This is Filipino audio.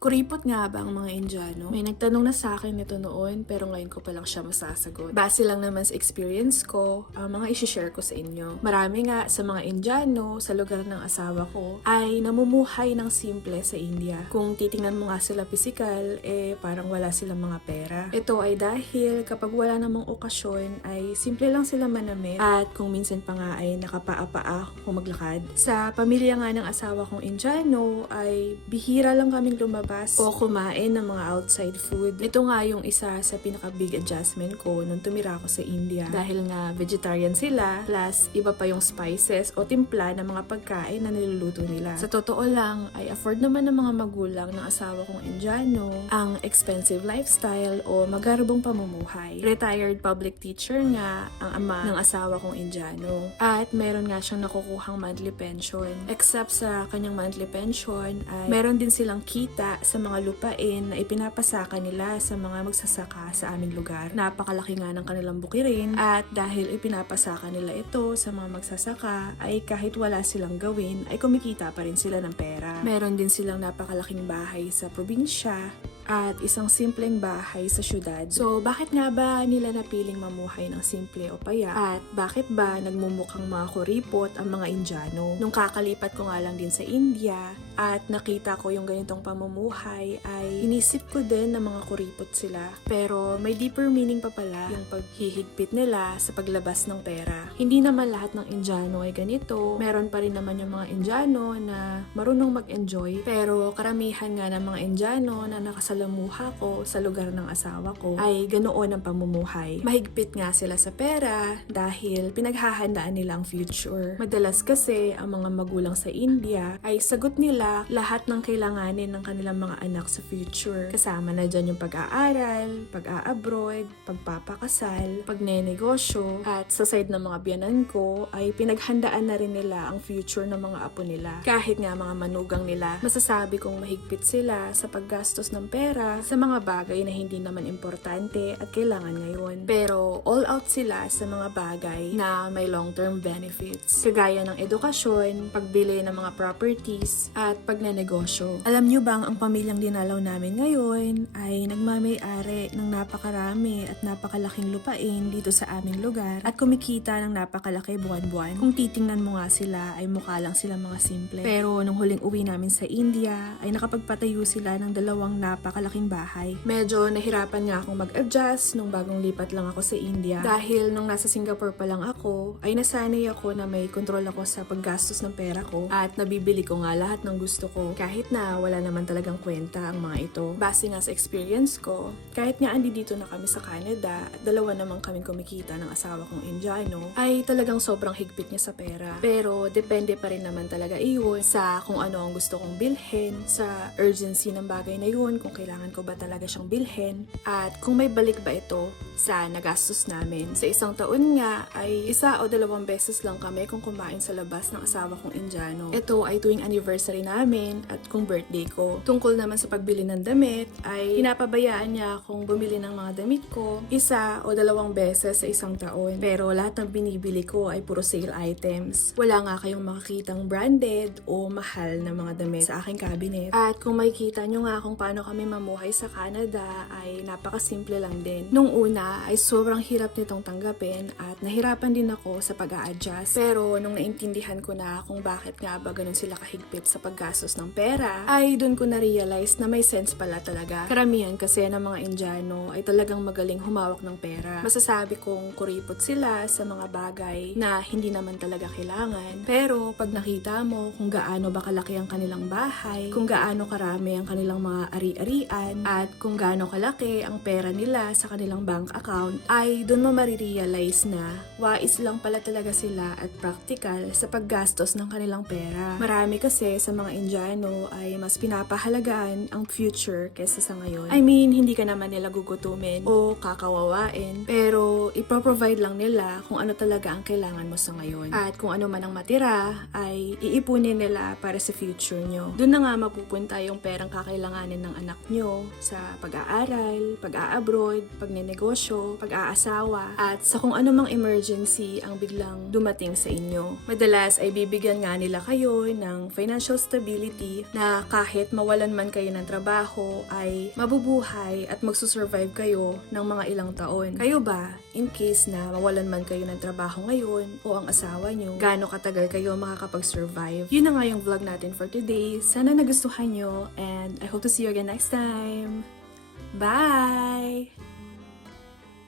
Kuripot nga ba ang mga Indiano? May nagtanong na sa akin nito noon pero ngayon ko pa lang siya masasagot. Base lang naman sa experience ko, ang mga isi-share ko sa inyo. Marami nga sa mga Indiano sa lugar ng asawa ko ay namumuhay ng simple sa India. Kung titingnan mo nga sila physical, parang wala silang mga pera. Ito ay dahil kapag wala namang okasyon ay simple lang sila manamit at kung minsan pa nga ay nakapaa-paa kung maglakad. Sa pamilya nga ng asawa kong Indiano ay bihira lang kaming lumabas o kumain ng mga outside food. Ito nga yung isa sa pinaka-big adjustment ko nung tumira ako sa India. Dahil nga vegetarian sila, plus iba pa yung spices o timpla ng mga pagkain na niluluto nila. Sa totoo lang, ay afford naman ng mga magulang ng asawa kong Indiano ang expensive lifestyle o magarbong pamumuhay. Retired public teacher nga ang ama ng asawa kong Indiano. At meron nga siyang nakukuhang monthly pension. Except sa kanyang monthly pension, ay meron din silang kita sa mga lupain na ipinapasaka nila sa mga magsasaka sa aming lugar. Napakalaki nga ng kanilang bukirin at dahil ipinapasaka nila ito sa mga magsasaka ay kahit wala silang gawin ay kumikita pa rin sila ng pera. Meron din silang napakalaking bahay sa probinsya at isang simpleng bahay sa syudad. So, bakit nga ba nila napiling mamuhay ng simple o paya? At bakit ba nagmumukhang mga kuripot ang mga Indiano? Nung kakalipat ko nga lang din sa India at nakita ko yung ganitong pamumuhay ay inisip ko din na mga kuripot sila. Pero may deeper meaning pa pala yung paghihigpit nila sa paglabas ng pera. Hindi naman lahat ng Indiano ay ganito. Meron pa rin naman yung mga Indiano na marunong mag-enjoy. Pero karamihan nga ng mga Indiano na nakasalamuha ko sa lugar ng asawa ko ay ganoon ang pamumuhay. Mahigpit nga sila sa pera dahil pinaghahandaan nila ang future. Madalas kasi ang mga magulang sa India ay sagot nila lahat ng kailanganin ng kanilang mga anak sa future. Kasama na dyan yung pag-aaral, pag-a-abroad, pagpapakasal, pagnenegosyo, at sa side ng mga biyanan ko ay pinaghandaan na rin nila ang future ng mga apo nila. Kahit nga mga manugang nila, masasabi kong mahigpit sila sa paggastos ng pera sa mga bagay na hindi naman importante at kailangan ngayon. Pero all out sila sa mga bagay na may long-term benefits. Kagaya ng edukasyon, pagbili ng mga properties, at pagnenegosyo. Alam nyo bang ang pamilyang dinalaw namin ngayon ay nagmamay-ari ng napakarami at napakalaking lupain dito sa aming lugar at kumikita ng napakalaki buwan-buwan. Kung titingnan mo nga sila ay mukha lang sila mga simple. Pero nung huling uwi namin sa India ay nakapagpatayo sila ng dalawang napakalaking bahay. Medyo nahirapan nga akong mag-adjust nung bagong lipat lang ako sa India dahil nung nasa Singapore pa lang ako ay nasanay ako na may kontrol ako sa paggastos ng pera ko at nabibili ko nga lahat ng gusto ko kahit na wala naman talagang kwenta ang mga ito. Base nga sa experience ko, kahit nga andi dito na kami sa Canada at dalawa naman kaming kumikita ng asawa kong Indiano, ay talagang sobrang higpit niya sa pera. Pero depende pa rin naman talaga iyon sa kung ano ang gusto kong bilhin, sa urgency ng bagay na yun, kung kailangan ko ba talaga siyang bilhin, at kung may balik ba ito sa nagastos namin. Sa isang taon nga ay 1 o 2 beses lang kami kung kumain sa labas ng asawa kong Indiano. Ito ay tuwing anniversary namin at kung birthday ko. Tungkol naman sa pagbili ng damit ay pinapabayaan niya akong bumili ng mga damit ko 1 o 2 beses sa isang taon. Pero lahat ng binibili ko ay puro sale items. Wala nga kayong makikitang branded o mahal na mga damit sa aking cabinet. At kung makikita nyo nga kung paano kami mamuhay sa Canada ay napakasimple lang din. Nung una ay sobrang hirap nitong tanggapin at nahirapan din ako sa pag-a-adjust. Pero nung naintindihan ko na kung bakit nga ba ganun sila kahigpit sa paggastos ng pera, ay doon ko na-realize na may sense pala talaga. Karamihan kasi ng mga Indiano ay talagang magaling humawak ng pera. Masasabi kong kuripot sila sa mga bagay na hindi naman talaga kailangan. Pero pag nakita mo kung gaano ba kalaki ang kanilang bahay, kung gaano karami ang kanilang mga ari-arian, at kung gaano kalaki ang pera nila sa kanilang bank account, ay doon mo marirealize na wais lang pala talaga sila at practical sa paggastos ng kanilang pera. Marami kasi sa mga Indiano ay mas pinapahalagaan ang future kesa sa ngayon. I mean, hindi ka naman nila gugutumin o kakawawain, pero ipoprovide lang nila kung ano talaga ang kailangan mo sa ngayon. At kung ano man ang matira, ay iipunin nila para sa future nyo. Doon na nga mapupunta yung perang kakailanganin ng anak nyo sa pag-aaral, pag-a-abroad, pagnenegosyo, pag-aasawa, at sa kung ano mang emergency ang biglang dumating sa inyo. Madalas ay bibigyan nga nila kayo ng financial stability na kahit mawalan man kayo ng trabaho ay mabubuhay at magsusurvive kayo ng mga ilang taon. Kayo ba, in case na mawalan man kayo ng trabaho ngayon o ang asawa nyo, gaano katagal kayo makakapag-survive? Yun na nga yung vlog natin for today. Sana nagustuhan nyo and I hope to see you again next time. Bye!